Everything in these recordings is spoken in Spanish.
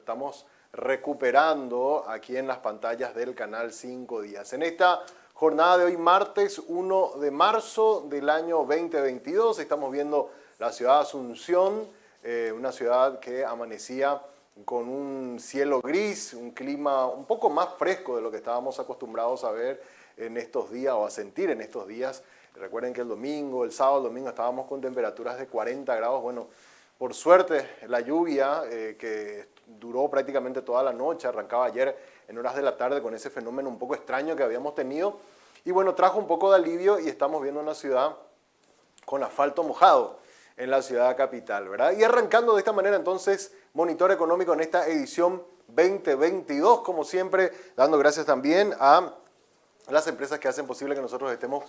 estamos recuperando aquí en las pantallas del canal 5 Días. En esta jornada de hoy, martes 1 de marzo del año 2022, estamos viendo la ciudad de Asunción, una ciudad que amanecía con un cielo gris, un clima un poco más fresco de lo que estábamos acostumbrados a ver en estos días o a sentir en estos días. Recuerden que el sábado, el domingo estábamos con temperaturas de 40 grados. Bueno, por suerte la lluvia que duró prácticamente toda la noche, arrancaba ayer en horas de la tarde con ese fenómeno un poco extraño que habíamos tenido. Y bueno, trajo un poco de alivio y estamos viendo una ciudad con asfalto mojado en la ciudad capital, ¿verdad? Y arrancando de esta manera entonces, Monitor Económico en esta edición 2022, como siempre, dando gracias también a las empresas que hacen posible que nosotros estemos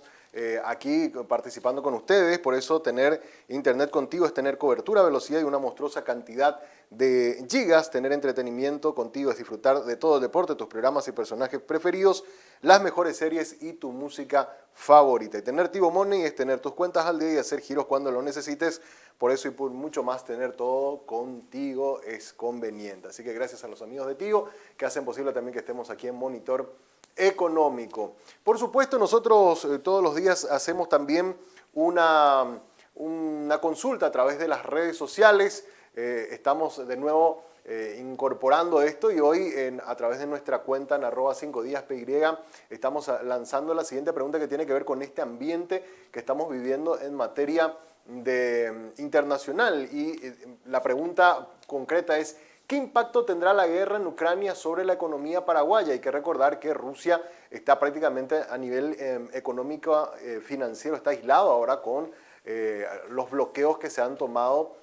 aquí participando con ustedes. Por eso tener internet contigo es tener cobertura, velocidad y una monstruosa cantidad de gigas. Tener entretenimiento contigo es disfrutar de todo el deporte, tus programas y personajes preferidos, las mejores series y tu música favorita. Y tener Tigo Money es tener tus cuentas al día y hacer giros cuando lo necesites. Por eso y por mucho más, tener todo contigo es conveniente. Así que gracias a los amigos de Tigo que hacen posible también que estemos aquí en Monitor Económico. Por supuesto, nosotros todos los días hacemos también una consulta a través de las redes sociales. Estamos de nuevo incorporando esto y hoy a través de nuestra cuenta en @5diaspy estamos lanzando la siguiente pregunta que tiene que ver con este ambiente que estamos viviendo en materia internacional. Y la pregunta concreta es: ¿qué impacto tendrá la guerra en Ucrania sobre la economía paraguaya? Hay que recordar que Rusia está prácticamente a nivel económico, financiero, está aislado ahora con los bloqueos que se han tomado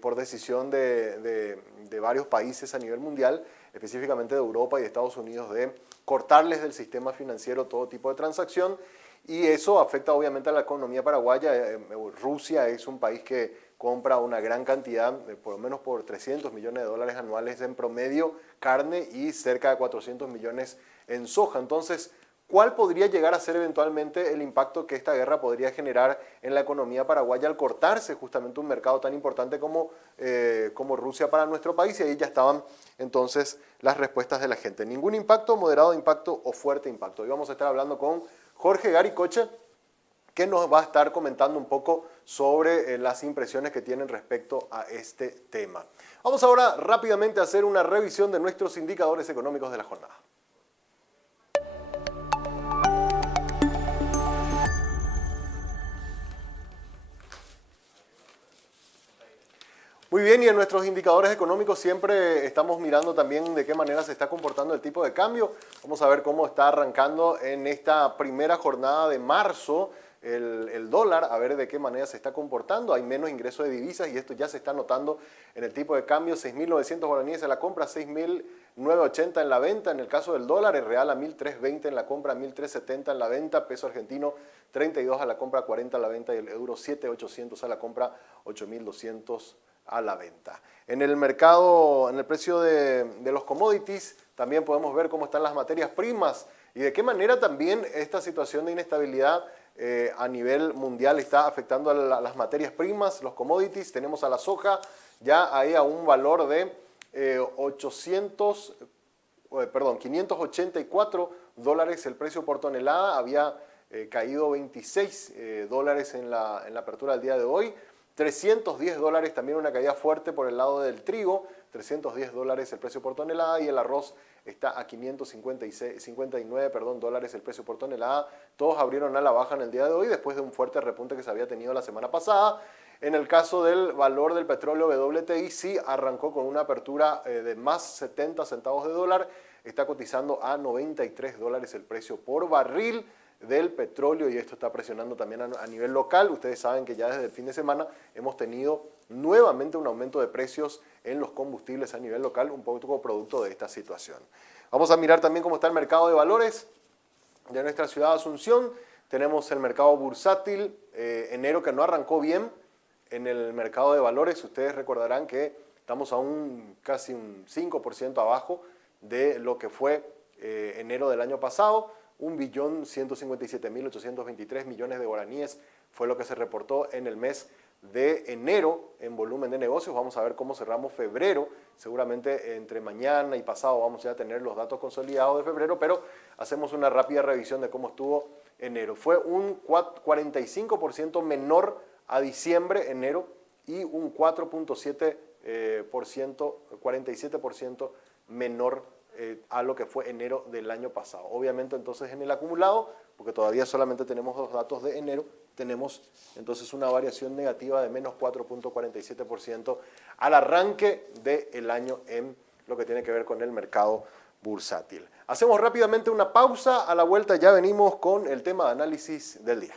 por decisión de varios países a nivel mundial, específicamente de Europa y de Estados Unidos, de cortarles del sistema financiero todo tipo de transacción. Y eso afecta obviamente a la economía paraguaya. Rusia es un país que compra una gran cantidad, por lo menos por 300 millones de dólares anuales en promedio, carne y cerca de 400 millones en soja. Entonces, ¿cuál podría llegar a ser eventualmente el impacto que esta guerra podría generar en la economía paraguaya al cortarse justamente un mercado tan importante como Rusia para nuestro país? Y ahí ya estaban entonces las respuestas de la gente. Ningún impacto, moderado impacto o fuerte impacto. Hoy vamos a estar hablando con Jorge Garicoche, que nos va a estar comentando un poco sobre las impresiones que tienen respecto a este tema. Vamos ahora rápidamente a hacer una revisión de nuestros indicadores económicos de la jornada. Muy bien, y en nuestros indicadores económicos siempre estamos mirando también de qué manera se está comportando el tipo de cambio. Vamos a ver cómo está arrancando en esta primera jornada de marzo el dólar, a ver de qué manera se está comportando. Hay menos ingreso de divisas y esto ya se está notando en el tipo de cambio. 6.900 guaraníes en la compra, 6.980 en la venta. En el caso del dólar, el real a 1.320 en la compra, 1.370 en la venta. Peso argentino 32 a la compra, 40 a la venta. Y el euro 7.800 a la compra, 8.200 a la venta. En el mercado, en el precio de los commodities, también podemos ver cómo están las materias primas y de qué manera también esta situación de inestabilidad a nivel mundial está afectando a las materias primas, los commodities. Tenemos a la soja ya ahí a un valor de 584 dólares el precio por tonelada. Había caído 26 dólares en la apertura del día de hoy. 310 dólares, también una caída fuerte por el lado del trigo, 310 dólares el precio por tonelada, y el arroz está a 559 dólares el precio por tonelada. Todos abrieron a la baja en el día de hoy después de un fuerte repunte que se había tenido la semana pasada. En el caso del valor del petróleo WTI, sí arrancó con una apertura de más 70 centavos de dólar, está cotizando a 93 dólares el precio por barril del petróleo, y esto está presionando también a nivel local. Ustedes saben que ya desde el fin de semana hemos tenido nuevamente un aumento de precios en los combustibles a nivel local, un poco producto de esta situación. Vamos a mirar también cómo está el mercado de valores de nuestra ciudad de Asunción. Tenemos el mercado bursátil, enero que no arrancó bien en el mercado de valores. Ustedes recordarán que estamos a casi un 5% abajo de lo que fue enero del año pasado. 1.157.823 millones de guaraníes fue lo que se reportó en el mes de enero en volumen de negocios. Vamos a ver cómo cerramos febrero. Seguramente entre mañana y pasado vamos ya a tener los datos consolidados de febrero, pero hacemos una rápida revisión de cómo estuvo enero. Fue un 45% menor a diciembre, enero, y un 47% menor a lo que fue enero del año pasado. Obviamente entonces en el acumulado, porque todavía solamente tenemos los datos de enero, tenemos entonces una variación negativa de menos 4.47% al arranque del año en lo que tiene que ver con el mercado bursátil. Hacemos rápidamente una pausa, a la vuelta ya venimos con el tema de análisis del día.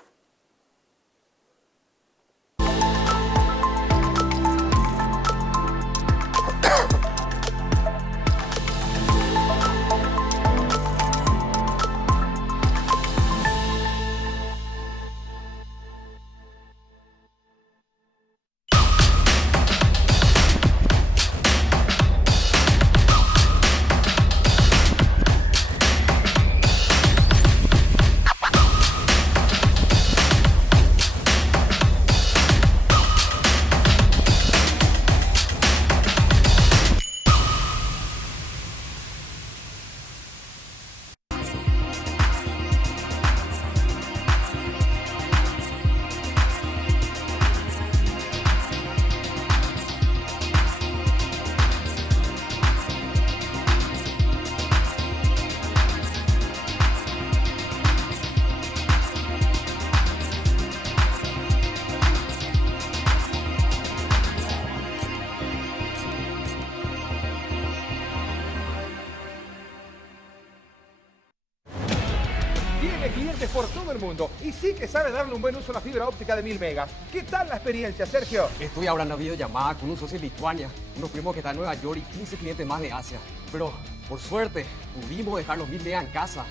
Clientes por todo el mundo y sí que sabe darle un buen uso a la fibra óptica de 1000 megas. ¿Qué tal la experiencia, Sergio? Estoy ahora en una videollamada con un socio de Lituania, unos primos que están en Nueva York y 15 clientes más de Asia. Pero, por suerte, pudimos dejar los 1000 megas en casa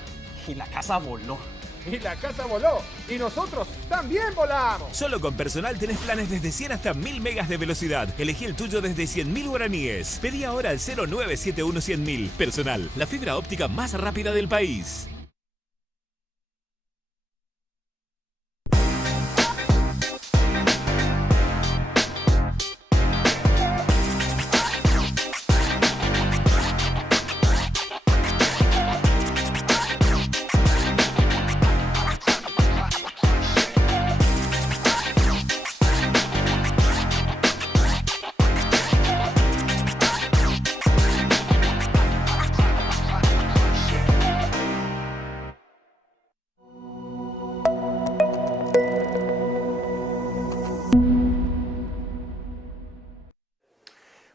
y la casa voló. Y la casa voló. Y nosotros también volamos. Solo con Personal tenés planes desde 100 hasta 1000 megas de velocidad. Elegí el tuyo desde 100.000 guaraníes. Pedí ahora al 0971-100.000. Personal, la fibra óptica más rápida del país.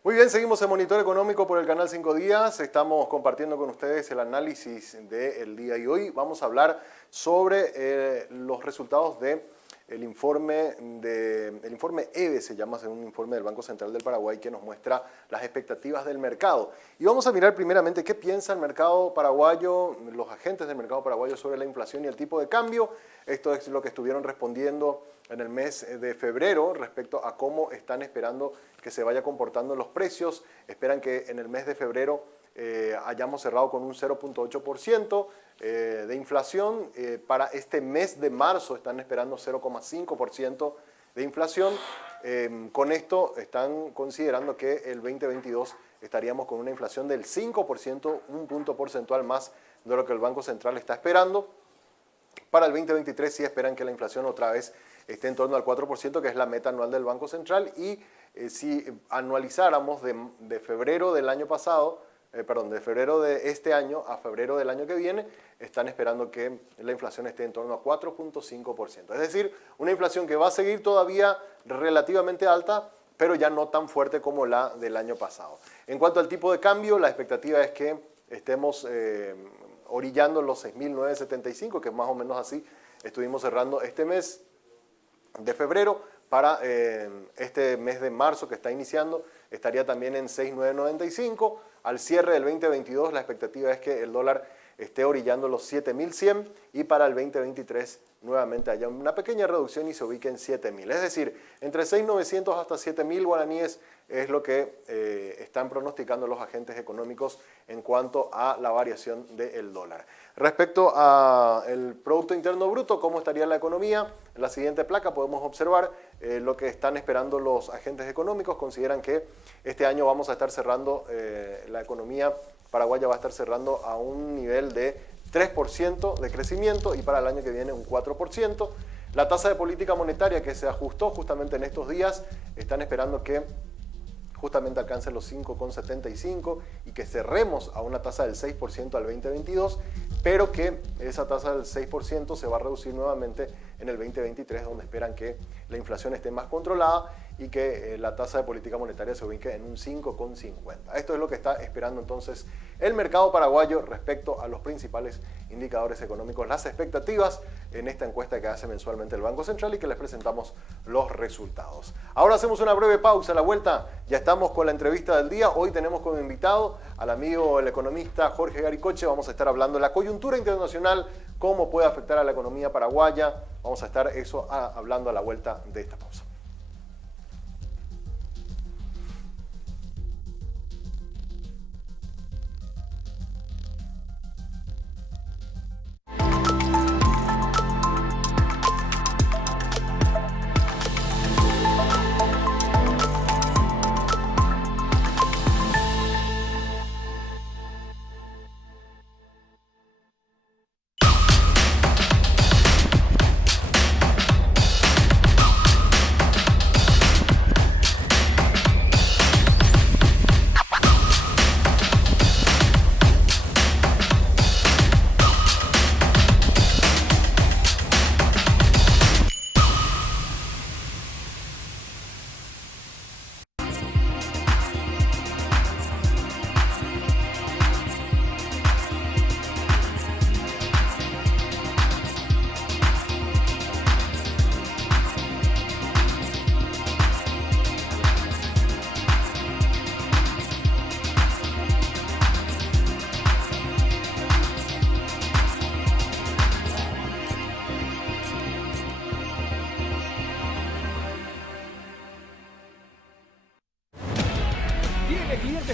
Muy bien, seguimos en Monitor Económico por el canal 5 Días. Estamos compartiendo con ustedes el análisis del día y hoy vamos a hablar sobre los resultados del informe EVE, se llama, un informe del Banco Central del Paraguay que nos muestra las expectativas del mercado. Y vamos a mirar primeramente qué piensa el mercado paraguayo, los agentes del mercado paraguayo sobre la inflación y el tipo de cambio. Esto es lo que estuvieron respondiendo en el mes de febrero respecto a cómo están esperando que se vaya comportando los precios. Esperan que en el mes de febrero hayamos cerrado con un 0.8% de inflación. Para este mes de marzo están esperando 0.5% de inflación. Con esto están considerando que el 2022 estaríamos con una inflación del 5%, un punto porcentual más de lo que el Banco Central está esperando. Para el 2023 sí esperan que la inflación otra vez esté en torno al 4%, que es la meta anual del Banco Central, y si anualizáramos de febrero del año pasado, de febrero de este año a febrero del año que viene, están esperando que la inflación esté en torno a 4.5%. Es decir, una inflación que va a seguir todavía relativamente alta, pero ya no tan fuerte como la del año pasado. En cuanto al tipo de cambio, la expectativa es que estemos orillando los 6.975, que más o menos así estuvimos cerrando este mes de febrero. Para este mes de marzo que está iniciando, estaría también en 6.995. Al cierre del 2022, la expectativa es que el dólar esté orillando los 7.100 y para el 2023 nuevamente haya una pequeña reducción y se ubique en 7.000. Es decir, entre 6.900 hasta 7.000 guaraníes es lo que están pronosticando los agentes económicos en cuanto a la variación del dólar. Respecto al Producto Interno Bruto, ¿cómo estaría la economía? En la siguiente placa podemos observar lo que están esperando los agentes económicos. Consideran que este año vamos a estar cerrando, la economía paraguaya va a estar cerrando a un nivel de 3% de crecimiento y para el año que viene un 4%. La tasa de política monetaria que se ajustó justamente en estos días, están esperando que justamente alcance los 5,75 y que cerremos a una tasa del 6% al 2022, pero que esa tasa del 6% se va a reducir nuevamente en el 2023, donde esperan que la inflación esté más controlada y que la tasa de política monetaria se ubique en un 5,50. Esto es lo que está esperando entonces el mercado paraguayo respecto a los principales indicadores económicos, las expectativas en esta encuesta que hace mensualmente el Banco Central y que les presentamos los resultados. Ahora hacemos una breve pausa. A la vuelta ya estamos con la entrevista del día. Hoy tenemos como invitado al amigo, el economista Jorge Garicoche. Vamos a estar hablando de la coyuntura internacional, cómo puede afectar a la economía paraguaya. Vamos a estar hablando a la vuelta de esta pausa.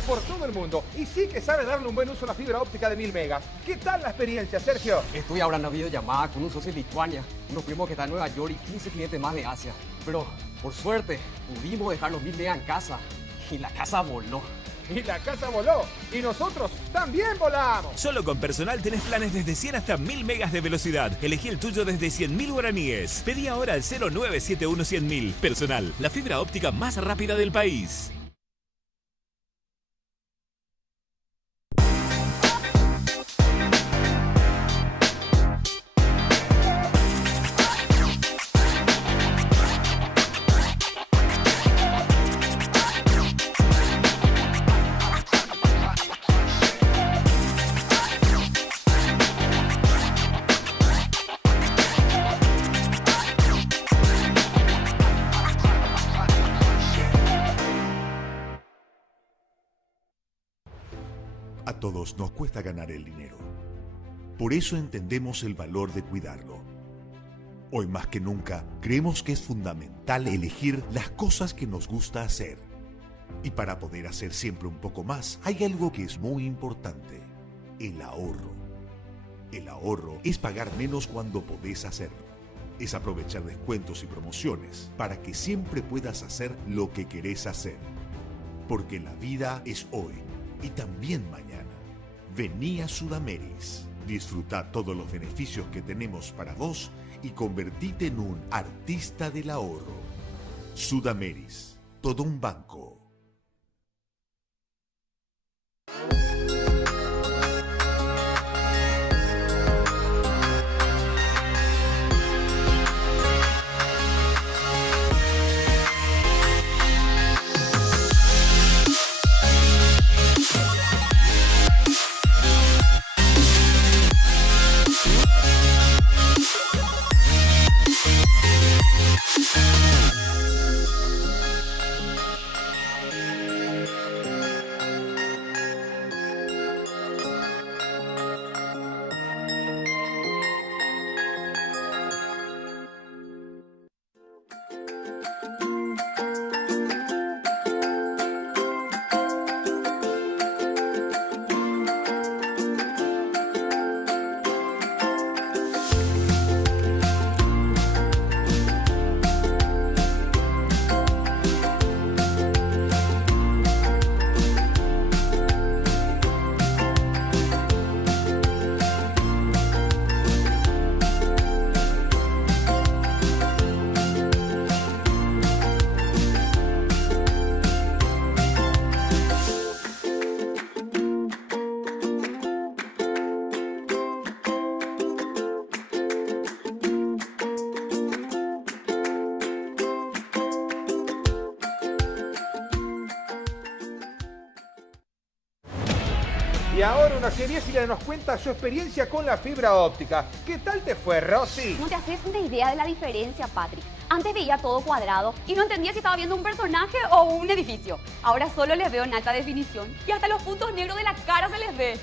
Por todo el mundo y sí que sabe darle un buen uso a la fibra óptica de 1000 megas. ¿Qué tal la experiencia, Sergio? Estoy ahora en una videollamada con un socio de Lituania, unos primos que están en Nueva York y 15 clientes más de Asia. Pero, por suerte, pudimos dejar los 1000 megas en casa y la casa voló. Y la casa voló. Y nosotros también volamos. Solo con Personal tenés planes desde 100 hasta 1000 megas de velocidad. Elegí el tuyo desde 100.000 guaraníes. Pedí ahora al 0971-100.000. Personal, la fibra óptica más rápida del país. A todos nos cuesta ganar el dinero. Por eso entendemos el valor de cuidarlo. Hoy más que nunca, creemos que es fundamental elegir las cosas que nos gusta hacer. Y para poder hacer siempre un poco más, hay algo que es muy importante: el ahorro. El ahorro es pagar menos cuando podés hacerlo. Es aprovechar descuentos y promociones para que siempre puedas hacer lo que querés hacer. Porque la vida es hoy y también mañana. Vení a Sudameris. Disfruta todos los beneficios que tenemos para vos y convertite en un artista del ahorro. Sudameris, todo un banco. Y ahora una seriéfila nos cuenta su experiencia con la fibra óptica. ¿Qué tal te fue, Rosy? No te haces una idea de la diferencia, Patrick. Antes veía todo cuadrado y no entendía si estaba viendo un personaje o un edificio. Ahora solo les veo en alta definición y hasta los puntos negros de la cara se les ve.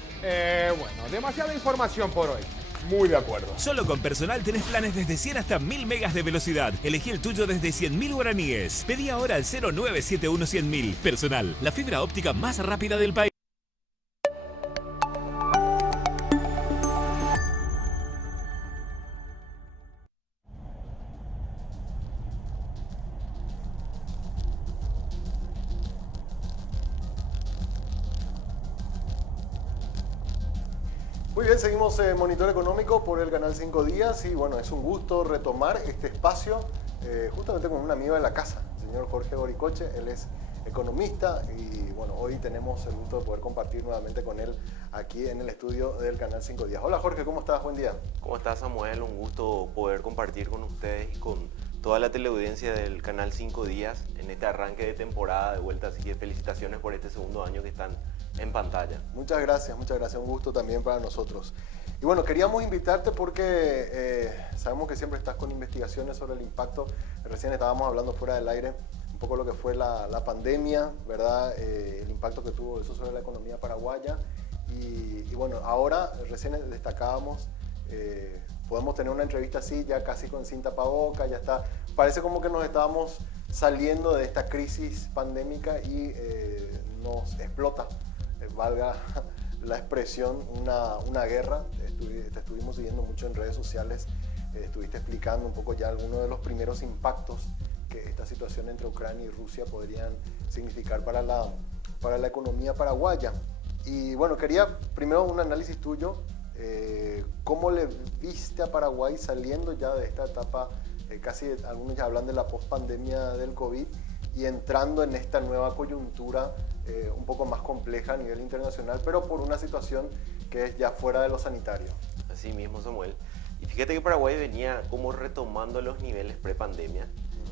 Bueno, demasiada información por hoy. Muy de acuerdo. Solo con Personal tenés planes desde 100 hasta 1000 megas de velocidad. Elegí el tuyo desde 100.000 guaraníes. Pedí ahora al 0971-100.000. Personal, la fibra óptica más rápida del país. Muy bien, seguimos en Monitor Económico por el canal 5 Días y bueno, es un gusto retomar este espacio justamente con un amigo de la casa, el señor Jorge Goricoche. Él es economista y bueno, hoy tenemos el gusto de poder compartir nuevamente con él aquí en el estudio del canal 5 Días. Hola Jorge, ¿cómo estás? Buen día. ¿Cómo estás, Samuel? Un gusto poder compartir con ustedes y con toda la teleaudiencia del canal 5 Días en este arranque de temporada de vuelta, así que felicitaciones por este segundo año que están en pantalla. Muchas gracias, un gusto también para nosotros. Y bueno, queríamos invitarte porque sabemos que siempre estás con investigaciones sobre el impacto. Recién estábamos hablando fuera del aire un poco lo que fue la pandemia, ¿verdad? El impacto que tuvo eso sobre la economía paraguaya. Y bueno, ahora recién destacábamos, podemos tener una entrevista así, ya casi sin tapabocas, ya está. Parece como que nos estábamos saliendo de esta crisis pandémica y nos explota, valga la expresión, una guerra. Te estuvimos siguiendo mucho en redes sociales, estuviste explicando un poco ya algunos de los primeros impactos que esta situación entre Ucrania y Rusia podrían significar para la economía paraguaya. Y bueno, quería primero un análisis tuyo, ¿cómo le viste a Paraguay saliendo ya de esta etapa, casi algunos ya hablan de la pospandemia del COVID, y entrando en esta nueva coyuntura un poco más compleja a nivel internacional, pero por una situación que es ya fuera de lo sanitario? Así mismo, Samuel. Y fíjate que Paraguay venía como retomando los niveles prepandemia,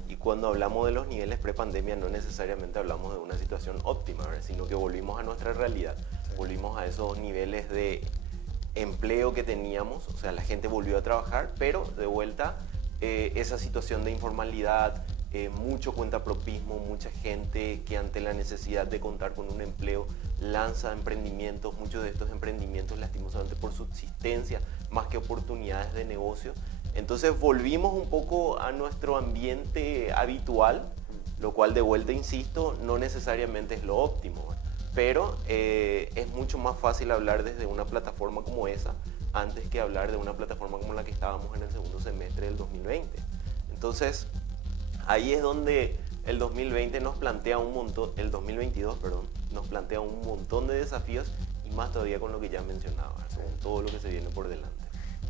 y cuando hablamos de los niveles prepandemia no necesariamente hablamos de una situación óptima, ¿verdad? Sino que volvimos a nuestra realidad, volvimos a esos niveles de empleo que teníamos, o sea, la gente volvió a trabajar, pero de vuelta esa situación de informalidad, mucho cuentapropismo, mucha gente que ante la necesidad de contar con un empleo lanza emprendimientos, muchos de estos emprendimientos lastimosamente por subsistencia más que oportunidades de negocio. Entonces volvimos un poco a nuestro ambiente habitual, lo cual de vuelta, insisto, no necesariamente es lo óptimo, pero es mucho más fácil hablar desde una plataforma como esa antes que hablar de una plataforma como la que estábamos en el segundo semestre del 2020. Entonces ahí es donde el 2020 nos plantea un montón, el 2022, perdón, nos plantea un montón de desafíos y más todavía con lo que ya mencionaba, con todo lo que se viene por delante.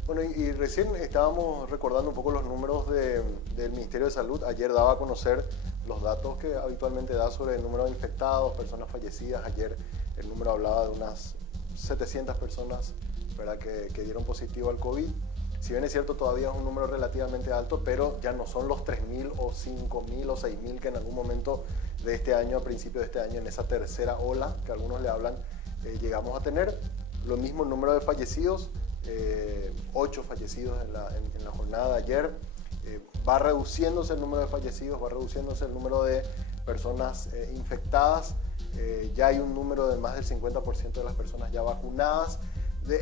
Bueno, y recién estábamos recordando un poco los números del Ministerio de Salud. Ayer daba a conocer los datos que habitualmente da sobre el número de infectados, personas fallecidas. Ayer el número hablaba de unas 700 personas, ¿verdad?, que dieron positivo al COVID. Si bien es cierto, todavía es un número relativamente alto, pero ya no son los 3.000 o 5.000 o 6.000 que en algún momento de este año, a principio de este año, en esa tercera ola que algunos le hablan, llegamos a tener. Lo mismo el número de fallecidos, 8 fallecidos en la jornada de ayer. Va reduciéndose el número de fallecidos, va reduciéndose el número de personas infectadas. Ya hay un número de más del 50% de las personas ya vacunadas.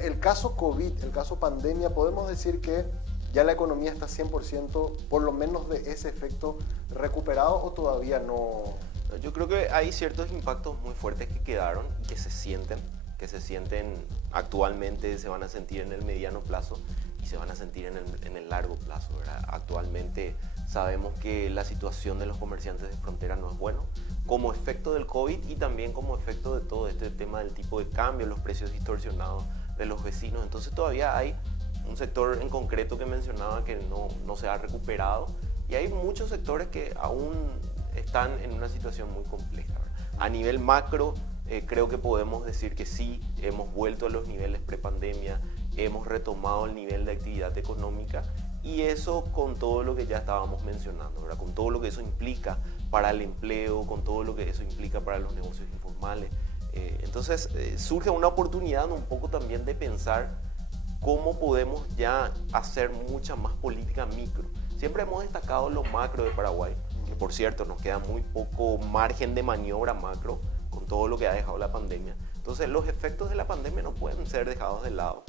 El caso COVID, el caso pandemia, podemos decir que ya la economía está 100%, por lo menos de ese efecto, recuperado, o todavía no. Yo creo que hay ciertos impactos muy fuertes que quedaron y que se sienten actualmente, se van a sentir en el mediano plazo y se van a sentir en el largo plazo, ¿verdad? Actualmente sabemos que la situación de los comerciantes de frontera no es bueno, como efecto del COVID y también como efecto de todo este tema del tipo de cambio, los precios distorsionados de los vecinos. Entonces todavía hay un sector en concreto que mencionaba que no se ha recuperado, y hay muchos sectores que aún están en una situación muy compleja, ¿verdad? A nivel macro, creo que podemos decir que sí, hemos vuelto a los niveles prepandemia, hemos retomado el nivel de actividad económica, y eso con todo lo que ya estábamos mencionando, ¿verdad? Con todo lo que eso implica para el empleo, con todo lo que eso implica para los negocios informales. Entonces surge una oportunidad un poco también de pensar cómo podemos ya hacer mucha más política micro. Siempre hemos destacado lo macro de Paraguay, que por cierto nos queda muy poco margen de maniobra macro con todo lo que ha dejado la pandemia. Entonces los efectos de la pandemia no pueden ser dejados de lado.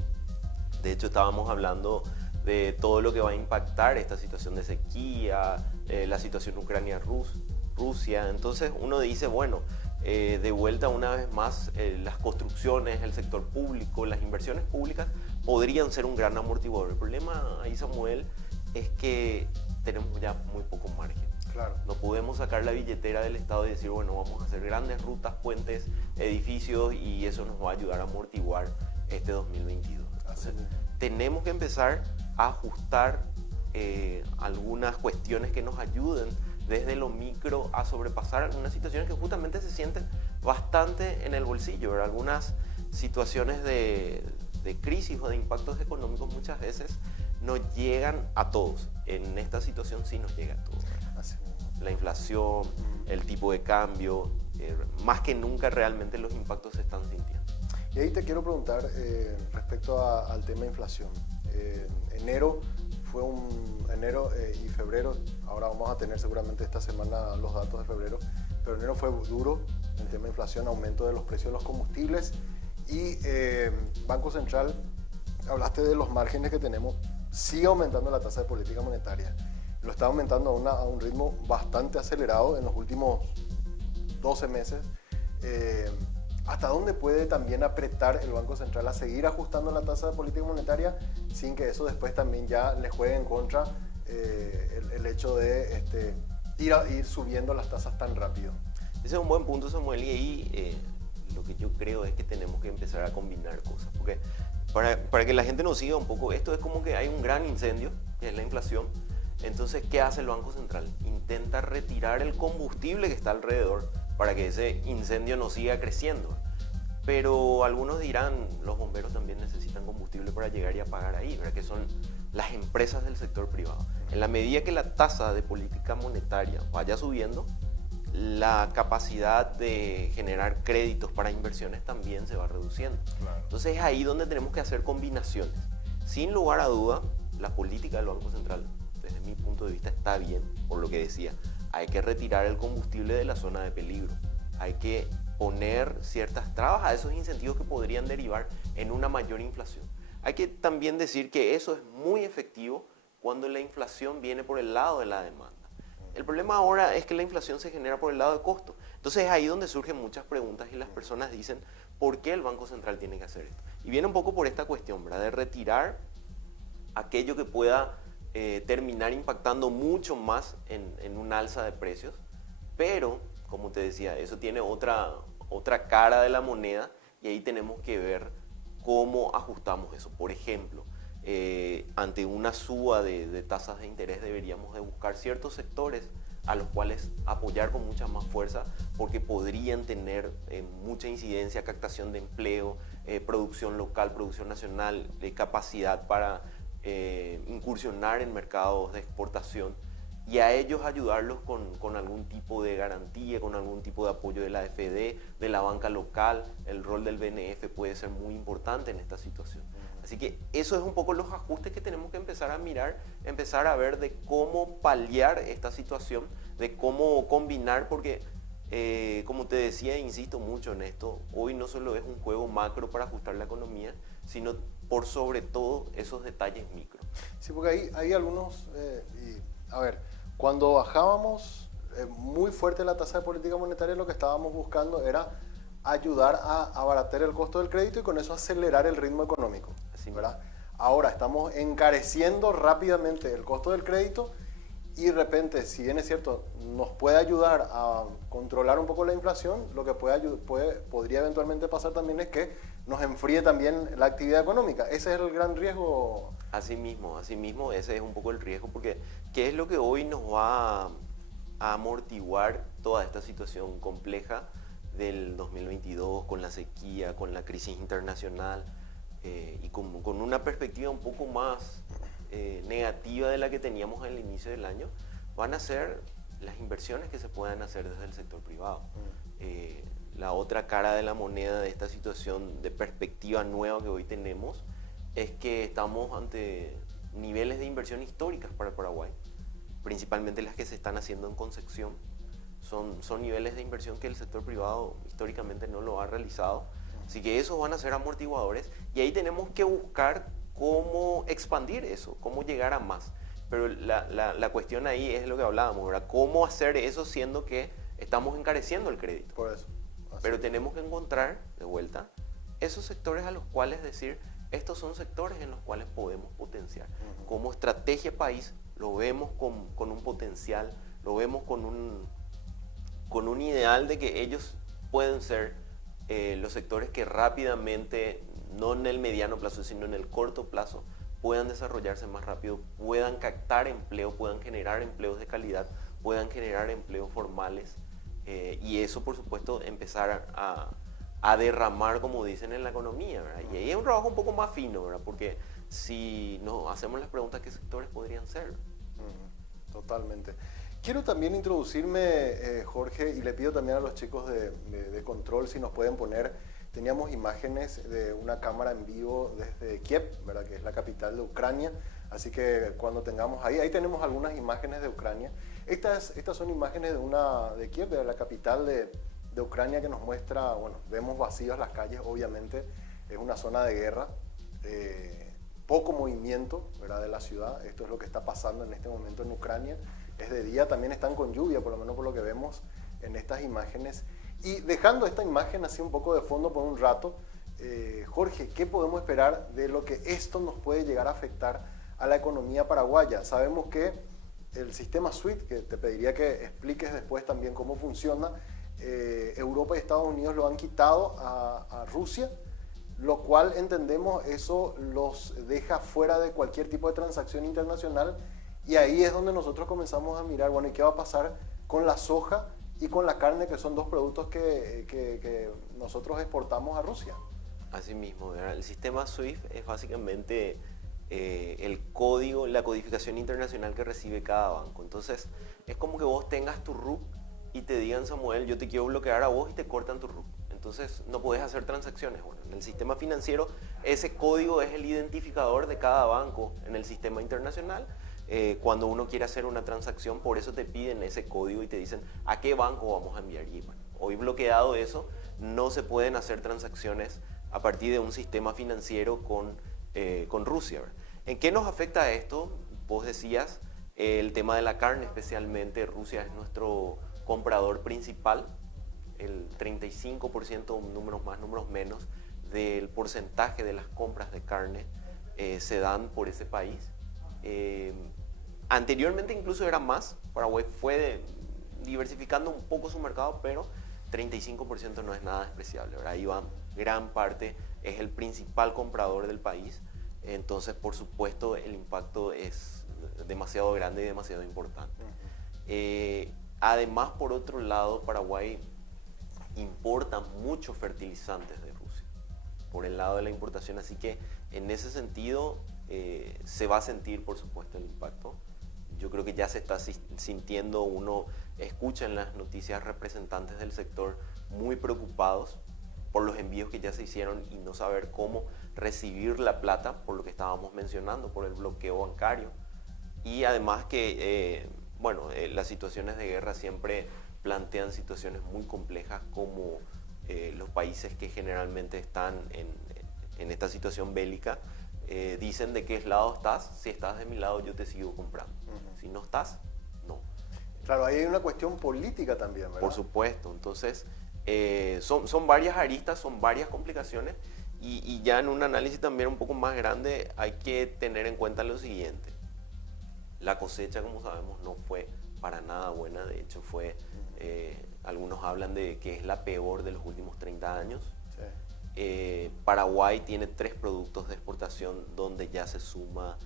De hecho estábamos hablando de todo lo que va a impactar esta situación de sequía, la situación Ucrania-Rusia. Entonces uno dice, bueno, de vuelta una vez más, las construcciones, el sector público, las inversiones públicas podrían ser un gran amortiguador. El problema ahí, Samuel, es que tenemos ya muy poco margen. Claro. No podemos sacar la billetera del Estado y decir, bueno, vamos a hacer grandes rutas, puentes, edificios y eso nos va a ayudar a amortiguar este 2022. Entonces, tenemos que empezar a ajustar algunas cuestiones que nos ayuden desde lo micro a sobrepasar algunas situaciones que justamente se sienten bastante en el bolsillo, ¿verdad? Algunas situaciones de crisis o de impactos económicos muchas veces no llegan a todos. En esta situación sí nos llega a todos. La inflación, el tipo de cambio, más que nunca realmente los impactos se están sintiendo. Y ahí te quiero preguntar respecto al tema de inflación. Enero y febrero, ahora vamos a tener seguramente esta semana los datos de febrero, pero enero fue duro en tema de inflación, aumento de los precios de los combustibles y Banco Central, hablaste de los márgenes que tenemos, sigue aumentando la tasa de política monetaria. Lo está aumentando a un ritmo bastante acelerado en los últimos 12 meses. ¿Hasta dónde puede también apretar el Banco Central a seguir ajustando la tasa de política monetaria sin que eso después también ya le juegue en contra el hecho de ir subiendo las tasas tan rápido? Ese es un buen punto, Samuel, y ahí lo que yo creo es que tenemos que empezar a combinar cosas, porque para que la gente nos siga un poco, esto es como que hay un gran incendio, que es la inflación. Entonces, ¿qué hace el Banco Central? Intenta retirar el combustible que está alrededor para que ese incendio no siga creciendo. Pero algunos dirán, los bomberos también necesitan combustible para llegar y apagar ahí, ¿verdad? Que son las empresas del sector privado. En la medida que la tasa de política monetaria vaya subiendo, la capacidad de generar créditos para inversiones también se va reduciendo. Claro. Entonces es ahí donde tenemos que hacer combinaciones. Sin lugar a duda, la política del Banco Central, desde mi punto de vista, está bien, por lo que decía. Hay que retirar el combustible de la zona de peligro. Hay que poner ciertas trabas a esos incentivos que podrían derivar en una mayor inflación. Hay que también decir que eso es muy efectivo cuando la inflación viene por el lado de la demanda. El problema ahora es que la inflación se genera por el lado de costo. Entonces es ahí donde surgen muchas preguntas y las personas dicen, ¿por qué el Banco Central tiene que hacer esto? Y viene un poco por esta cuestión, ¿verdad? De retirar aquello que pueda terminar impactando mucho más en un alza de precios, pero, como te decía, eso tiene otra cara de la moneda y ahí tenemos que ver cómo ajustamos eso. Por ejemplo, ante una suba de tasas de interés deberíamos de buscar ciertos sectores a los cuales apoyar con mucha más fuerza porque podrían tener mucha incidencia, captación de empleo, producción local, producción nacional, capacidad para incursionar en mercados de exportación y a ellos ayudarlos con algún tipo de garantía, con algún tipo de apoyo de la AFD, de la banca local. El rol del BNF puede ser muy importante en esta situación. Así que eso es un poco los ajustes que tenemos que empezar a mirar, empezar a ver de cómo paliar esta situación, de cómo combinar, porque como te decía, insisto mucho en esto, hoy no solo es un juego macro para ajustar la economía, sino por sobre todo esos detalles micro. Sí, porque hay algunos, a ver, cuando bajábamos muy fuerte la tasa de política monetaria, lo que estábamos buscando era ayudar a abaratar el costo del crédito y con eso acelerar el ritmo económico, ¿verdad? Ahora estamos encareciendo rápidamente el costo del crédito y de repente, si bien es cierto, nos puede ayudar a controlar un poco la inflación, lo que podría eventualmente pasar también es que nos enfríe también la actividad económica. Ese es el gran riesgo. Así mismo, ese es un poco el riesgo, porque ¿qué es lo que hoy nos va a amortiguar toda esta situación compleja del 2022 con la sequía, con la crisis internacional y con una perspectiva un poco más negativa de la que teníamos al inicio del año? Van a ser las inversiones que se puedan hacer desde el sector privado. la otra cara de la moneda de esta situación de perspectiva nueva que hoy tenemos es que estamos ante niveles de inversión históricas para el Paraguay, principalmente las que se están haciendo en Concepción. Son niveles de inversión que el sector privado históricamente no lo ha realizado, así que esos van a ser amortiguadores y ahí tenemos que buscar cómo expandir eso, cómo llegar a más. Pero la cuestión ahí es lo que hablábamos, ¿verdad? ¿Cómo hacer eso siendo que estamos encareciendo el crédito? Por eso. Pero tenemos que encontrar, de vuelta, esos sectores a los cuales decir, estos son sectores en los cuales podemos potenciar. Como estrategia país, lo vemos con un potencial, lo vemos con un ideal de que ellos pueden ser los sectores que rápidamente, no en el mediano plazo, sino en el corto plazo, puedan desarrollarse más rápido, puedan captar empleo, puedan generar empleos de calidad, puedan generar empleos formales y eso, por supuesto, empezar a derramar, como dicen, en la economía, ¿verdad? Y ahí es un trabajo un poco más fino, ¿verdad? Porque si nos hacemos las preguntas, ¿qué sectores podrían ser? Totalmente. Quiero también introducirme, Jorge, y le pido también a los chicos de control si nos pueden poner, teníamos imágenes de una cámara en vivo desde Kiev, ¿verdad? Que es la capital de Ucrania, así que cuando tengamos ahí tenemos algunas imágenes de Ucrania. Estas son imágenes de Kiev, de la capital de Ucrania, que nos muestra, bueno, vemos vacías las calles, obviamente, es una zona de guerra, poco movimiento, ¿verdad? De la ciudad. Esto es lo que está pasando en este momento en Ucrania. Es de día, también están con lluvia, por lo menos por lo que vemos en estas imágenes. Y dejando esta imagen así un poco de fondo por un rato, Jorge, ¿qué podemos esperar de lo que esto nos puede llegar a afectar a la economía paraguaya? Sabemos que el sistema SWIFT, que te pediría que expliques después también cómo funciona, Europa y Estados Unidos lo han quitado a Rusia, lo cual entendemos eso los deja fuera de cualquier tipo de transacción internacional. Y ahí es donde nosotros comenzamos a mirar, bueno, ¿y qué va a pasar con la soja y con la carne, que son dos productos que nosotros exportamos a Rusia? Así mismo, ¿verdad? El sistema SWIFT es básicamente el código, la codificación internacional que recibe cada banco. Entonces, es como que vos tengas tu RUC y te digan, Samuel, yo te quiero bloquear a vos, y te cortan tu RUC. Entonces, no podés hacer transacciones. Bueno, en el sistema financiero, ese código es el identificador de cada banco en el sistema internacional. Cuando uno quiere hacer una transacción, por eso te piden ese código y te dicen a qué banco vamos a enviar. Y bueno, hoy bloqueado eso, no se pueden hacer transacciones a partir de un sistema financiero con Rusia, ¿verdad? ¿En qué nos afecta esto? Vos decías, el tema de la carne especialmente. Rusia es nuestro comprador principal, el 35%, números más, números menos, del porcentaje de las compras de carne se dan por ese país. Anteriormente incluso era más. Paraguay fue diversificando un poco su mercado, pero 35% no es nada despreciable, ¿verdad? Ahí va gran parte, es el principal comprador del país, entonces por supuesto el impacto es demasiado grande y demasiado importante. Además, por otro lado, Paraguay importa muchos fertilizantes de Rusia, por el lado de la importación, así que en ese sentido se va a sentir, por supuesto, el impacto. Yo creo que ya se está sintiendo, uno escucha en las noticias representantes del sector muy preocupados por los envíos que ya se hicieron y no saber cómo recibir la plata, por lo que estábamos mencionando, por el bloqueo bancario. Y además que, las situaciones de guerra siempre plantean situaciones muy complejas, como los países que generalmente están en esta situación bélica dicen de qué lado estás. Si estás de mi lado, yo te sigo comprando. Si no estás, no. Claro, ahí hay una cuestión política también, ¿verdad? Por supuesto. Entonces, son varias aristas, son varias complicaciones, y ya en un análisis también un poco más grande hay que tener en cuenta lo siguiente. La cosecha, como sabemos, no fue para nada buena. De hecho, algunos hablan de que es la peor de los últimos 30 años. Sí. Paraguay tiene 3 productos de exportación donde ya se suma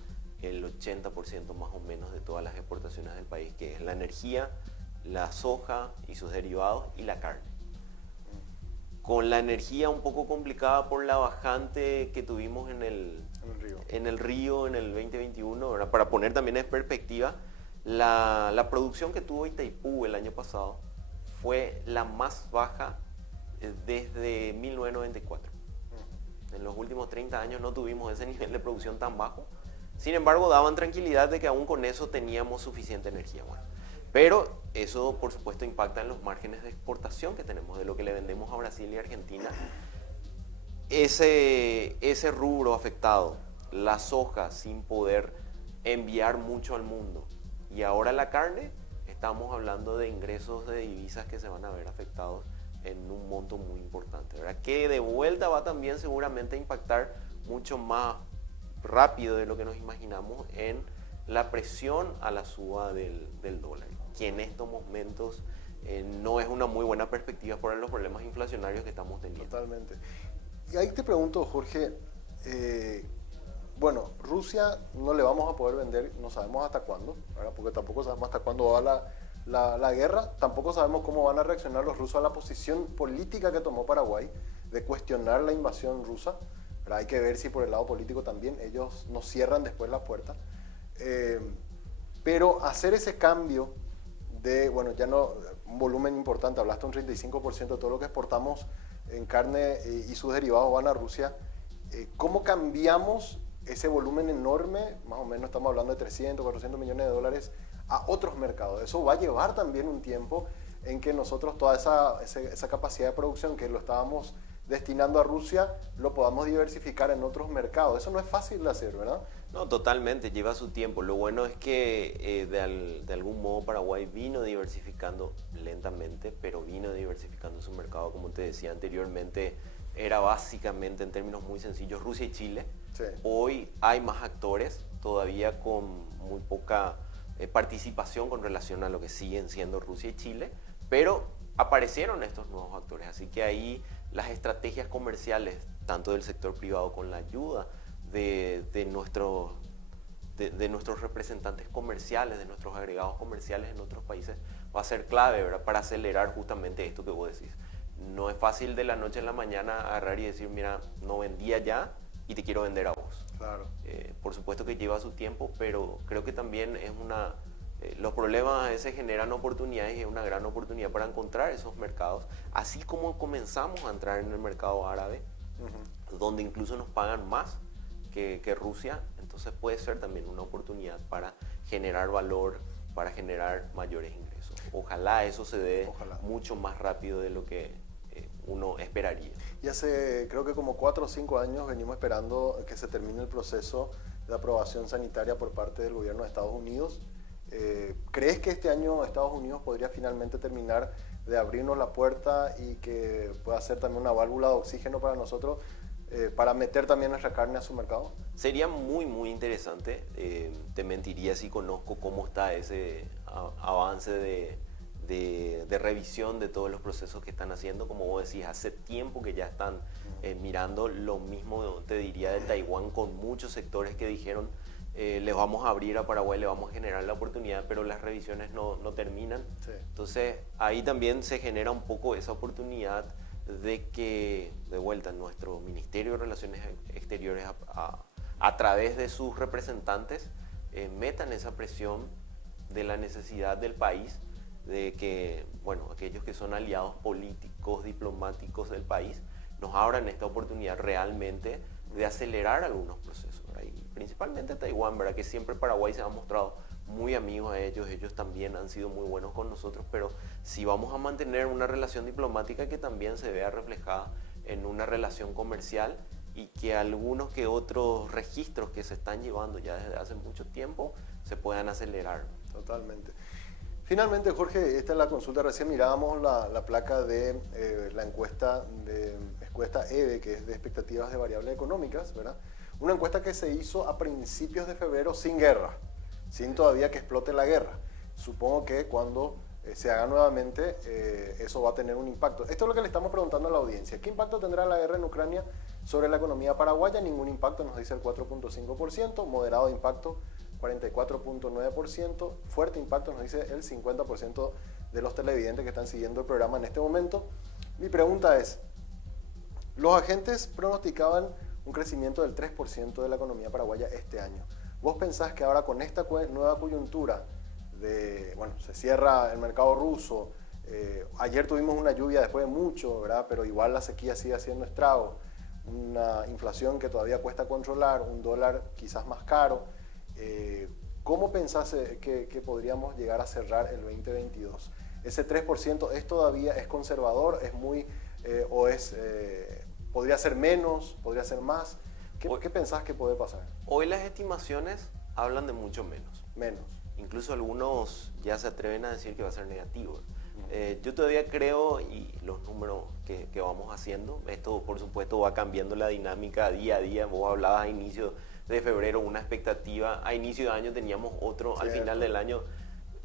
el 80% más o menos de todas las exportaciones del país, que es la energía, la soja y sus derivados, y la carne. Con la energía un poco complicada por la bajante que tuvimos en el río en el 2021, ¿verdad? Para poner también en perspectiva, la producción que tuvo Itaipú el año pasado fue la más baja desde 1994. En los últimos 30 años no tuvimos ese nivel de producción tan bajo. Sin embargo, daban tranquilidad de que aún con eso teníamos suficiente energía. Bueno, pero eso, por supuesto, impacta en los márgenes de exportación que tenemos, de lo que le vendemos a Brasil y Argentina. Ese rubro afectado, la soja sin poder enviar mucho al mundo, y ahora la carne, estamos hablando de ingresos de divisas que se van a ver afectados en un monto muy importante, ¿verdad? Que de vuelta va también seguramente a impactar mucho más rápido de lo que nos imaginamos en la presión a la suba del dólar, que en estos momentos no es una muy buena perspectiva por los problemas inflacionarios que estamos teniendo. Totalmente. Y ahí te pregunto, Jorge, bueno, Rusia no le vamos a poder vender, no sabemos hasta cuándo, ¿verdad? Porque tampoco sabemos hasta cuándo va la guerra, tampoco sabemos cómo van a reaccionar los rusos a la posición política que tomó Paraguay de cuestionar la invasión rusa, ¿verdad? Hay que ver si por el lado político también ellos nos cierran después la puerta. Pero hacer ese cambio de, bueno, ya no, un volumen importante, hablaste un 35% de todo lo que exportamos en carne y sus derivados van a Rusia. ¿Cómo cambiamos ese volumen enorme, más o menos estamos hablando de 300, 400 millones de dólares, a otros mercados? Eso va a llevar también un tiempo en que nosotros toda esa capacidad de producción que lo estábamos destinando a Rusia, lo podamos diversificar en otros mercados. Eso no es fácil de hacer, ¿verdad? No, totalmente, lleva su tiempo. Lo bueno es que de algún modo Paraguay vino diversificando lentamente, pero vino diversificando su mercado. Como te decía anteriormente, era básicamente, en términos muy sencillos, Rusia y Chile. Sí. Hoy hay más actores, todavía con muy poca participación con relación a lo que siguen siendo Rusia y Chile, pero aparecieron estos nuevos actores. Así que ahí las estrategias comerciales, tanto del sector privado con la ayuda de nuestros representantes comerciales, de nuestros agregados comerciales en otros países, va a ser clave, ¿verdad? Para acelerar justamente esto que vos decís. No es fácil de la noche a la mañana agarrar y decir, mira, no vendía ya y te quiero vender a vos. Claro. Por supuesto que lleva su tiempo, pero creo que también es los problemas a veces generan oportunidades y es una gran oportunidad para encontrar esos mercados, así como comenzamos a entrar en el mercado árabe, donde incluso nos pagan más que Rusia. Entonces puede ser también una oportunidad para generar valor, para generar mayores ingresos. Ojalá eso se dé mucho más rápido de lo que uno esperaría. Y hace creo que como 4 o 5 años venimos esperando que se termine el proceso de aprobación sanitaria por parte del gobierno de Estados Unidos. ¿Crees que este año Estados Unidos podría finalmente terminar de abrirnos la puerta y que pueda ser también una válvula de oxígeno para nosotros, para meter también nuestra carne a su mercado? Sería muy, muy interesante. Te mentiría si conozco cómo está ese avance de revisión de todos los procesos que están haciendo. Como vos decís, hace tiempo que ya están mirando. Lo mismo te diría de Taiwán, con muchos sectores que dijeron les vamos a abrir a Paraguay, le vamos a generar la oportunidad, pero las revisiones no terminan. Sí. Entonces ahí también se genera un poco esa oportunidad de que, de vuelta, nuestro Ministerio de Relaciones Exteriores a través de sus representantes metan esa presión de la necesidad del país, de que, bueno, aquellos que son aliados políticos, diplomáticos del país, nos abran esta oportunidad realmente de acelerar algunos procesos, ¿verdad? Y principalmente Taiwán, ¿verdad? Que siempre Paraguay se ha mostrado muy amigos a ellos también han sido muy buenos con nosotros, pero si vamos a mantener una relación diplomática que también se vea reflejada en una relación comercial y que algunos que otros registros que se están llevando ya desde hace mucho tiempo se puedan acelerar. Totalmente. Finalmente, Jorge, esta es la consulta. Recién mirábamos la placa de la encuesta EVE, que es de expectativas de variables económicas, ¿verdad? Una encuesta que se hizo a principios de febrero sin guerra, sin todavía que explote la guerra. Supongo que cuando se haga nuevamente, eso va a tener un impacto. Esto es lo que le estamos preguntando a la audiencia. ¿Qué impacto tendrá la guerra en Ucrania sobre la economía paraguaya? Ningún impacto, nos dice el 4.5%, moderado impacto 44.9%, fuerte impacto nos dice el 50% de los televidentes que están siguiendo el programa en este momento. Mi pregunta es, los agentes pronosticaban un crecimiento del 3% de la economía paraguaya este año. ¿Vos pensás que ahora con esta nueva coyuntura de, bueno, se cierra el mercado ruso, Ayer tuvimos una lluvia después de mucho, ¿verdad? Pero igual la sequía sigue haciendo estragos. Una inflación que todavía cuesta controlar, un dólar quizás más caro. ¿Cómo pensás que podríamos llegar a cerrar el 2022? ¿Ese 3% es conservador, es muy, podría ser menos, podría ser más? ¿Qué pensás que puede pasar? Hoy las estimaciones hablan de mucho menos. Menos. Incluso algunos ya se atreven a decir que va a ser negativo. Yo todavía creo, y los números que vamos haciendo, esto por supuesto va cambiando la dinámica día a día. Vos hablabas a inicio de febrero una expectativa, a inicio de año teníamos otro, al final del año.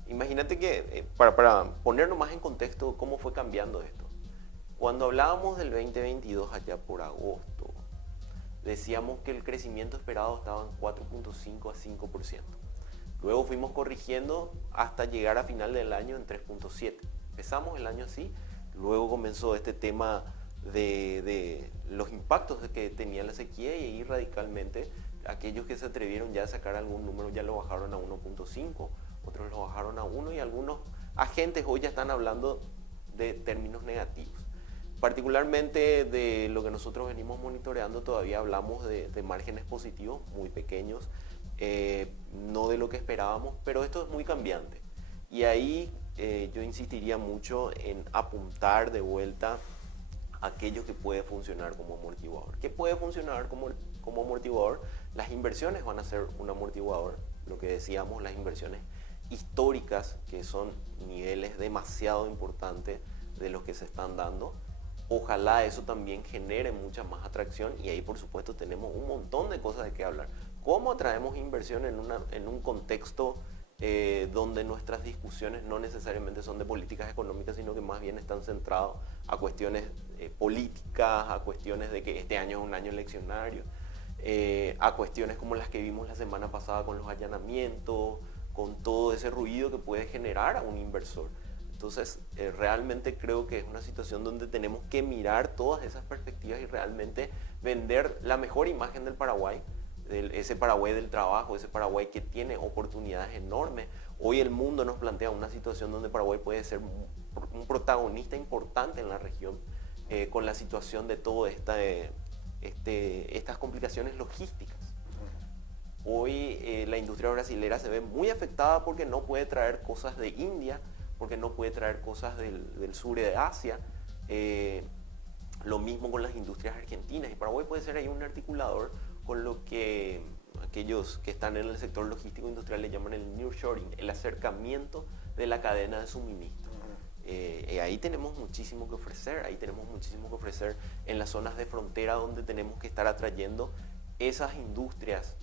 Imagínate que, para ponernos más en contexto, cómo fue cambiando esto. Cuando hablábamos del 2022 allá por agosto, decíamos que el crecimiento esperado estaba en 4.5 a 5%. Luego fuimos corrigiendo hasta llegar a final del año en 3.7. Empezamos el año así, luego comenzó este tema de los impactos que tenía la sequía y ahí radicalmente aquellos que se atrevieron ya a sacar algún número ya lo bajaron a 1.5, otros lo bajaron a 1 y algunos agentes hoy ya están hablando de términos negativos. Particularmente de lo que nosotros venimos monitoreando todavía hablamos de márgenes positivos muy pequeños, no de lo que esperábamos, pero esto es muy cambiante. Y ahí yo insistiría mucho en apuntar de vuelta aquello que puede funcionar como amortiguador. ¿Qué puede funcionar como amortiguador? Las inversiones van a ser un amortiguador. Lo que decíamos, las inversiones históricas, que son niveles demasiado importantes de los que se están dando. Ojalá eso también genere mucha más atracción y ahí por supuesto tenemos un montón de cosas de qué hablar. ¿Cómo atraemos inversión en un contexto donde nuestras discusiones no necesariamente son de políticas económicas, sino que más bien están centrados a cuestiones políticas, a cuestiones de que este año es un año eleccionario, a cuestiones como las que vimos la semana pasada con los allanamientos, con todo ese ruido que puede generar a un inversor? Entonces, realmente creo que es una situación donde tenemos que mirar todas esas perspectivas y realmente vender la mejor imagen del Paraguay, ese Paraguay del trabajo, ese Paraguay que tiene oportunidades enormes. Hoy el mundo nos plantea una situación donde Paraguay puede ser un protagonista importante en la región con la situación de todas estas complicaciones logísticas. Hoy la industria brasilera se ve muy afectada porque no puede traer cosas de India, porque no puede traer cosas del sur de Asia. Lo mismo con las industrias argentinas. Y Paraguay puede ser ahí un articulador con lo que aquellos que están en el sector logístico industrial le llaman el nearshoring, el acercamiento de la cadena de suministro. Ahí tenemos muchísimo que ofrecer, en las zonas de frontera donde tenemos que estar atrayendo esas industrias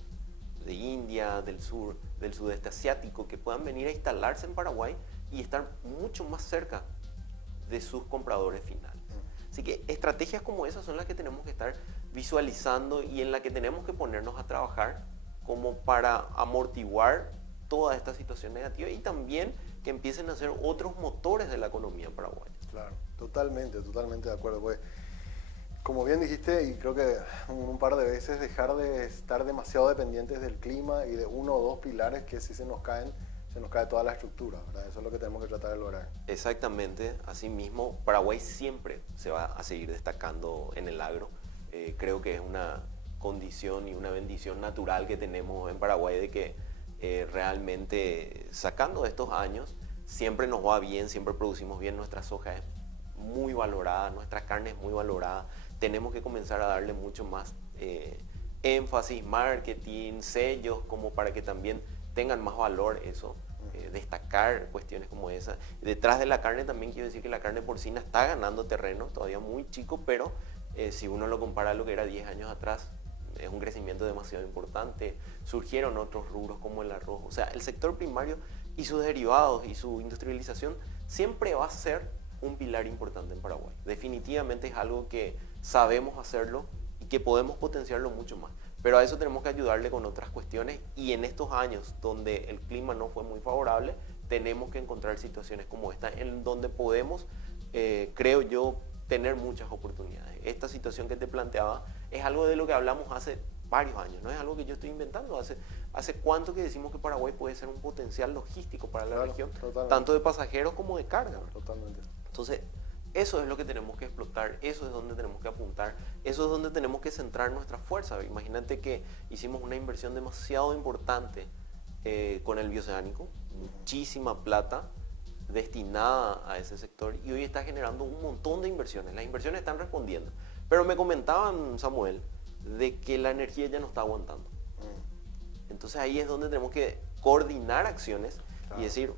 de India, del sudeste asiático, que puedan venir a instalarse en Paraguay y estar mucho más cerca de sus compradores finales. Así que estrategias como esas son las que tenemos que estar visualizando y en las que tenemos que ponernos a trabajar como para amortiguar toda esta situación negativa y también que empiecen a ser otros motores de la economía paraguaya. Claro, totalmente de acuerdo. Pues, como bien dijiste, y creo que un par de veces, dejar de estar demasiado dependientes del clima y de uno o dos pilares que si se nos cae toda la estructura, ¿verdad? Eso es lo que tenemos que tratar de lograr. Exactamente, asimismo, Paraguay siempre se va a seguir destacando en el agro. Creo que es una condición y una bendición natural que tenemos en Paraguay de que realmente sacando estos años siempre nos va bien, siempre producimos bien, nuestra soja es muy valorada, nuestra carne es muy valorada, tenemos que comenzar a darle mucho más énfasis, marketing, sellos, como para que también tengan más valor eso, destacar cuestiones como esa. Detrás de la carne también quiero decir que la carne porcina está ganando terreno, todavía muy chico, pero si uno lo compara a lo que era 10 años atrás, es un crecimiento demasiado importante. Surgieron otros rubros como el arroz. O sea, el sector primario y sus derivados y su industrialización siempre va a ser un pilar importante en Paraguay. Definitivamente es algo que sabemos hacerlo y que podemos potenciarlo mucho más. Pero a eso tenemos que ayudarle con otras cuestiones y en estos años donde el clima no fue muy favorable, tenemos que encontrar situaciones como esta en donde podemos, creo yo, tener muchas oportunidades. Esta situación que te planteaba es algo de lo que hablamos hace varios años, no es algo que yo estoy inventando. ¿Hace cuánto que decimos que Paraguay puede ser un potencial logístico para la región, tanto de pasajeros como de carga? Totalmente. Entonces, eso es lo que tenemos que explotar, eso es donde tenemos que apuntar, eso es donde tenemos que centrar nuestra fuerza. Imagínate que hicimos una inversión demasiado importante con el bioceánico, muchísima plata destinada a ese sector, y hoy está generando un montón de inversiones. Las inversiones están respondiendo, pero me comentaban, Samuel, de que la energía ya no está aguantando. Entonces ahí es donde tenemos que coordinar acciones y decir,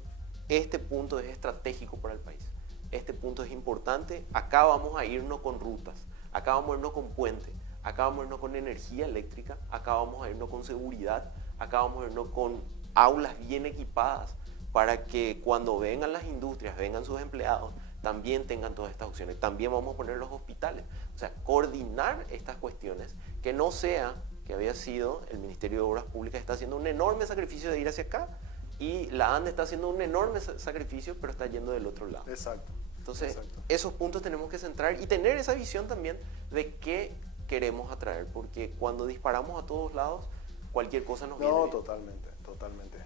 este punto es estratégico para el país, este punto es importante, acá vamos a irnos con rutas, acá vamos a irnos con puentes, acá vamos a irnos con energía eléctrica, acá vamos a irnos con seguridad, acá vamos a irnos con aulas bien equipadas para que cuando vengan las industrias, vengan sus empleados, también tengan todas estas opciones. También vamos a poner los hospitales. O sea, coordinar estas cuestiones, que no sea que había sido el Ministerio de Obras Públicas está haciendo un enorme sacrificio de ir hacia acá y la ANDE está haciendo un enorme sacrificio, pero está yendo del otro lado. Exacto. Entonces, esos puntos tenemos que centrar y tener esa visión también de qué queremos atraer, porque cuando disparamos a todos lados, cualquier cosa nos viene bien. No, totalmente, totalmente.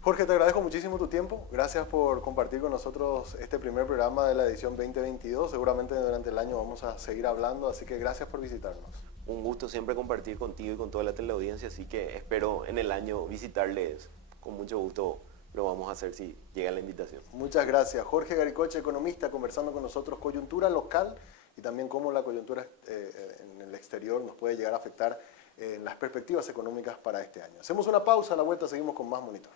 Jorge, te agradezco muchísimo tu tiempo. Gracias por compartir con nosotros este primer programa de la edición 2022. Seguramente durante el año vamos a seguir hablando, así que gracias por visitarnos. Un gusto siempre compartir contigo y con toda la teleaudiencia, así que espero en el año visitarles. Con mucho gusto lo vamos a hacer si llega la invitación. Muchas gracias. Jorge Garicoche, economista, conversando con nosotros coyuntura local y también cómo la coyuntura en el exterior nos puede llegar a afectar en las perspectivas económicas para este año. Hacemos una pausa, a la vuelta seguimos con más Monitor.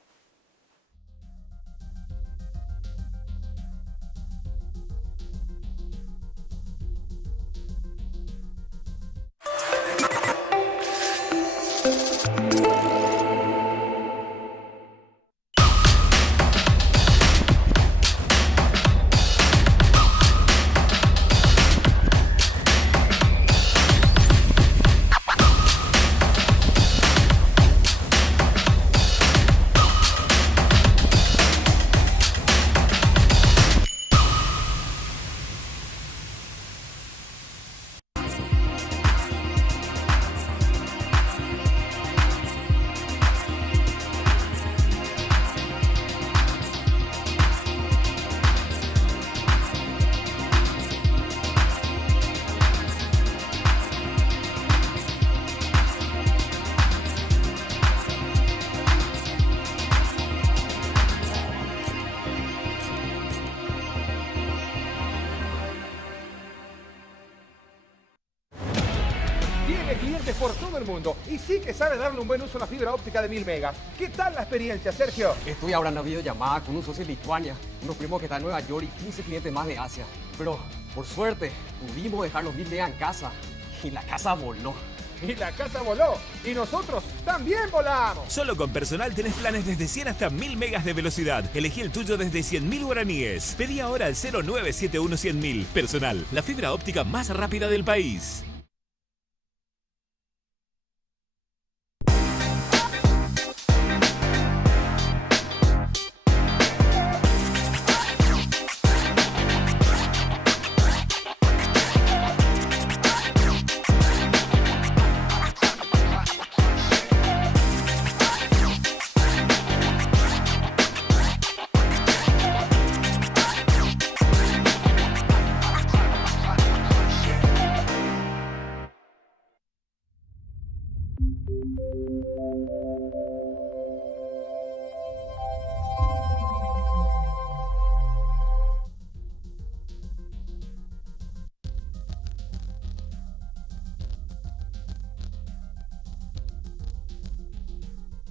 Por todo el mundo. Y sí que sabe darle un buen uso a la fibra óptica de 1000 megas. ¿Qué tal la experiencia, Sergio? Estoy ahora en una videollamada con un socio de Lituania, unos primos que están en Nueva York y 15 clientes más de Asia. Pero, por suerte, pudimos dejar los 1000 megas en casa y la casa voló. Y la casa voló. Y nosotros también volamos. Solo con Personal tenés planes desde 100 hasta 1000 megas de velocidad. Elegí el tuyo desde 100.000 guaraníes. Pedí ahora al 0971-100.000. Personal, la fibra óptica más rápida del país.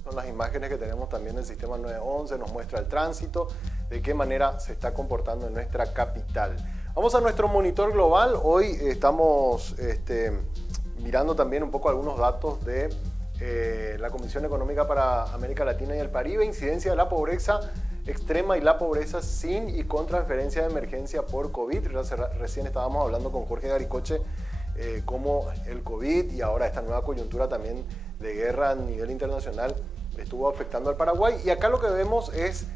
Son las imágenes que tenemos también del sistema 911, nos muestra el tránsito, de qué manera se está comportando en nuestra capital. Vamos a nuestro monitor global. Hoy estamos mirando también un poco algunos datos de la Comisión Económica para América Latina y el Caribe, incidencia de la pobreza extrema y la pobreza sin y con transferencia de emergencia por COVID. Recién estábamos hablando con Jorge Garicoche cómo el COVID y ahora esta nueva coyuntura también de guerra a nivel internacional estuvo afectando al Paraguay. Y acá lo que vemos es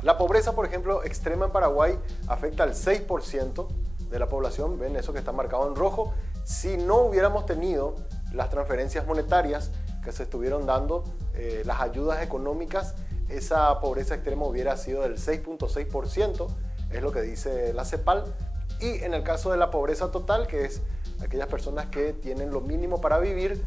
la pobreza, por ejemplo, extrema en Paraguay afecta al 6% de la población. Ven eso que está marcado en rojo. Si no hubiéramos tenido las transferencias monetarias que se estuvieron dando, las ayudas económicas, esa pobreza extrema hubiera sido del 6.6%, es lo que dice la CEPAL. Y en el caso de la pobreza total, que es aquellas personas que tienen lo mínimo para vivir,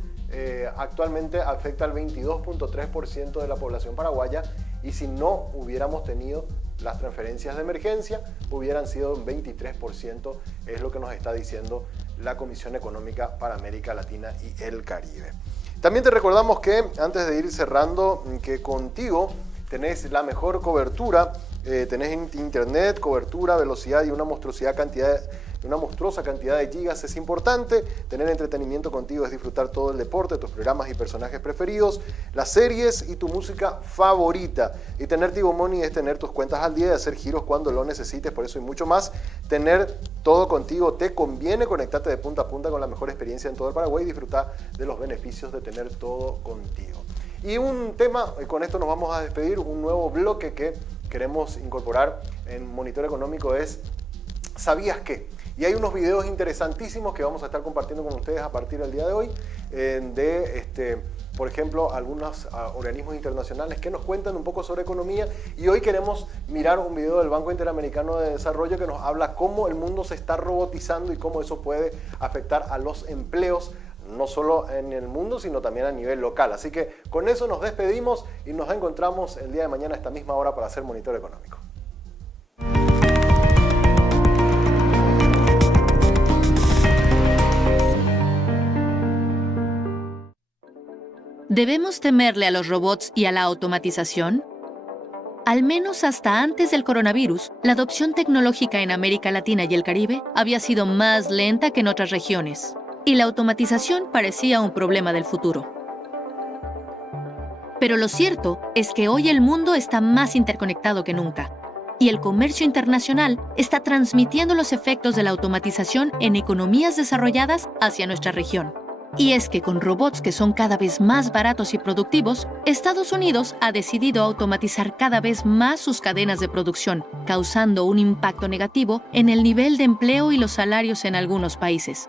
actualmente afecta al 22.3% de la población paraguaya, y si no hubiéramos tenido las transferencias de emergencia, hubieran sido un 23%, es lo que nos está diciendo la Comisión Económica para América Latina y el Caribe. También te recordamos que, antes de ir cerrando, que contigo tenés la mejor cobertura, tenés internet, cobertura, velocidad y una monstruosa cantidad de gigas. Es importante. Tener entretenimiento contigo es disfrutar todo el deporte, tus programas y personajes preferidos, las series y tu música favorita. Y tener Tigo Money es tener tus cuentas al día y hacer giros cuando lo necesites. Por eso y mucho más, tener todo contigo te conviene. Conectate de punta a punta con la mejor experiencia en todo el Paraguay y disfrutar de los beneficios de tener todo contigo. Y un tema, con esto nos vamos a despedir, un nuevo bloque que queremos incorporar en Monitor Económico es ¿Sabías qué? Y hay unos videos interesantísimos que vamos a estar compartiendo con ustedes a partir del día de hoy, por ejemplo, algunos organismos internacionales que nos cuentan un poco sobre economía. Y hoy queremos mirar un video del Banco Interamericano de Desarrollo que nos habla cómo el mundo se está robotizando y cómo eso puede afectar a los empleos, no solo en el mundo, sino también a nivel local. Así que con eso nos despedimos y nos encontramos el día de mañana a esta misma hora para hacer Monitor Económico. ¿Debemos temerle a los robots y a la automatización? Al menos hasta antes del coronavirus, la adopción tecnológica en América Latina y el Caribe había sido más lenta que en otras regiones, y la automatización parecía un problema del futuro. Pero lo cierto es que hoy el mundo está más interconectado que nunca, y el comercio internacional está transmitiendo los efectos de la automatización en economías desarrolladas hacia nuestra región. Y es que con robots que son cada vez más baratos y productivos, Estados Unidos ha decidido automatizar cada vez más sus cadenas de producción, causando un impacto negativo en el nivel de empleo y los salarios en algunos países.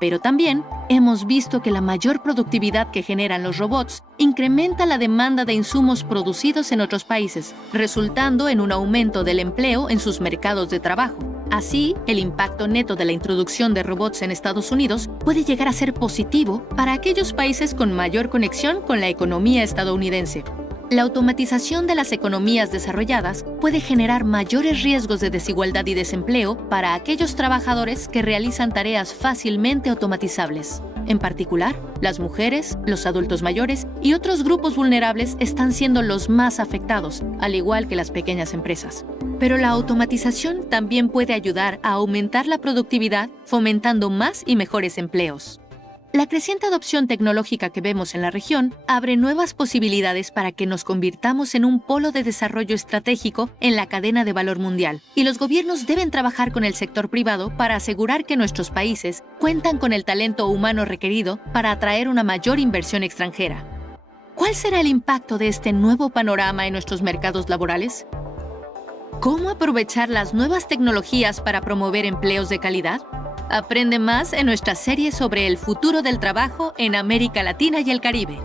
Pero también hemos visto que la mayor productividad que generan los robots incrementa la demanda de insumos producidos en otros países, resultando en un aumento del empleo en sus mercados de trabajo. Así, el impacto neto de la introducción de robots en Estados Unidos puede llegar a ser positivo para aquellos países con mayor conexión con la economía estadounidense. La automatización de las economías desarrolladas puede generar mayores riesgos de desigualdad y desempleo para aquellos trabajadores que realizan tareas fácilmente automatizables. En particular, las mujeres, los adultos mayores y otros grupos vulnerables están siendo los más afectados, al igual que las pequeñas empresas. Pero la automatización también puede ayudar a aumentar la productividad, fomentando más y mejores empleos. La creciente adopción tecnológica que vemos en la región abre nuevas posibilidades para que nos convirtamos en un polo de desarrollo estratégico en la cadena de valor mundial, y los gobiernos deben trabajar con el sector privado para asegurar que nuestros países cuentan con el talento humano requerido para atraer una mayor inversión extranjera. ¿Cuál será el impacto de este nuevo panorama en nuestros mercados laborales? ¿Cómo aprovechar las nuevas tecnologías para promover empleos de calidad? Aprende más en nuestra serie sobre el futuro del trabajo en América Latina y el Caribe.